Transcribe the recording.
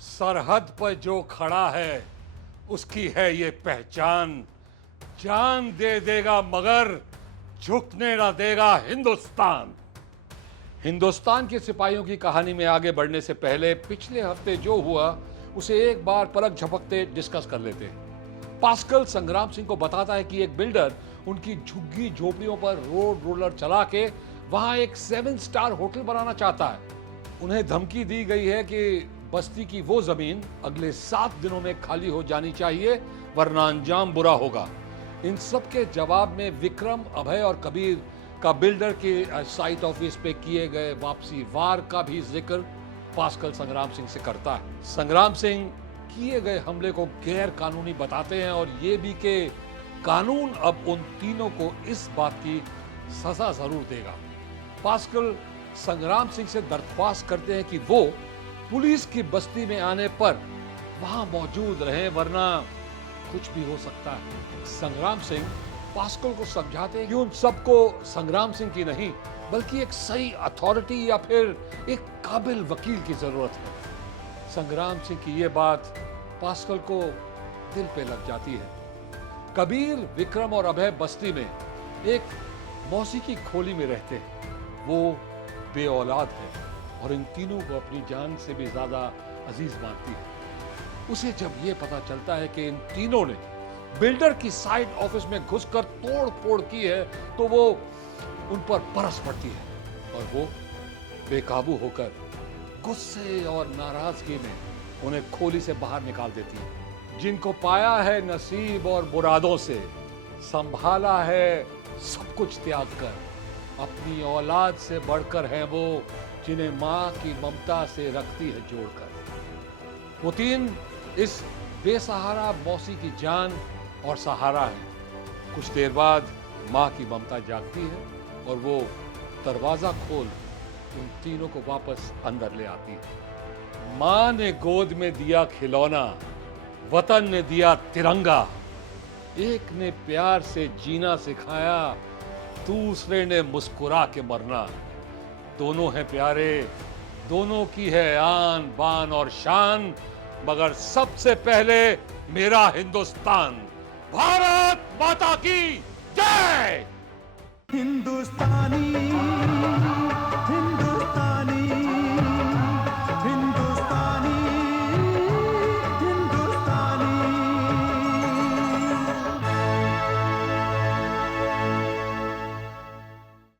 सरहद पर जो खड़ा है उसकी है ये पहचान। जान दे देगा मगर झुकने ना देगा हिंदुस्तान। हिंदुस्तान के सिपाहियों की कहानी में आगे बढ़ने से पहले पिछले हफ्ते जो हुआ उसे एक बार पलक झपकते डिस्कस कर लेते हैं। पास्कल संग्राम सिंह को बताता है कि एक बिल्डर उनकी झुग्गी झोपड़ियों पर रोड रोलर चला के वहां एक 7 स्टार होटल बनाना चाहता है। उन्हें धमकी दी गई है कि बस्ती की वो जमीन अगले 7 दिनों में खाली हो जानी चाहिए वरना अंजाम बुरा होगा। इन सब के जवाब में विक्रम, अभय और कबीर का बिल्डर के साइट ऑफिस पे किए गए वापसी वार का भी जिक्र पास्कल संग्राम सिंह से करता है। संग्राम सिंह किए गए हमले को गैर कानूनी बताते हैं और ये भी कि कानून अब उन तीनों को इस बात की सजा जरूर देगा। पास्कल संग्राम सिंह से दरख्वास्त करते हैं कि वो पुलिस की बस्ती में आने पर वहां मौजूद रहे वरना कुछ भी हो सकता है। संग्राम सिंह पास्कल को समझाते हैं कि उन सबको संग्राम सिंह की नहीं बल्कि एक सही अथॉरिटी या फिर एक काबिल वकील की जरूरत है। संग्राम सिंह की यह बात पास्कल को दिल पे लग जाती है। कबीर, विक्रम और अभय बस्ती में एक मौसी की खोली में रहते हैं। वो बे औलाद है और इन तीनों को अपनी जान से भी ज्यादा अजीज मानती है। उसे जब ये पता चलता है कि इन तीनों ने बिल्डर की साइड ऑफिस में घुसकर तोड़ फोड़ की है तो वो उन पर बरस पड़ती है और वो बेकाबू होकर गुस्से और नाराजगी में उन्हें खोली से बाहर निकाल देती है। जिनको पाया है नसीब और मुरादों से, संभाला है सब कुछ त्याग कर, अपनी औलाद से बढ़कर हैं वो जिन्हें माँ की ममता से रखती है जोड़कर। वो तीन इस बेसहारा मौसी की जान और सहारा है। कुछ देर बाद माँ की ममता जागती है और वो दरवाजा खोल उन तीनों को वापस अंदर ले आती है। माँ ने गोद में दिया खिलौना, वतन ने दिया तिरंगा। एक ने प्यार से जीना सिखाया, दूसरे ने मुस्कुरा के मरना। दोनों हैं प्यारे, दोनों की है आन बान और शान, मगर सबसे पहले मेरा हिंदुस्तान। भारत माता की जय। हिंदुस्तानी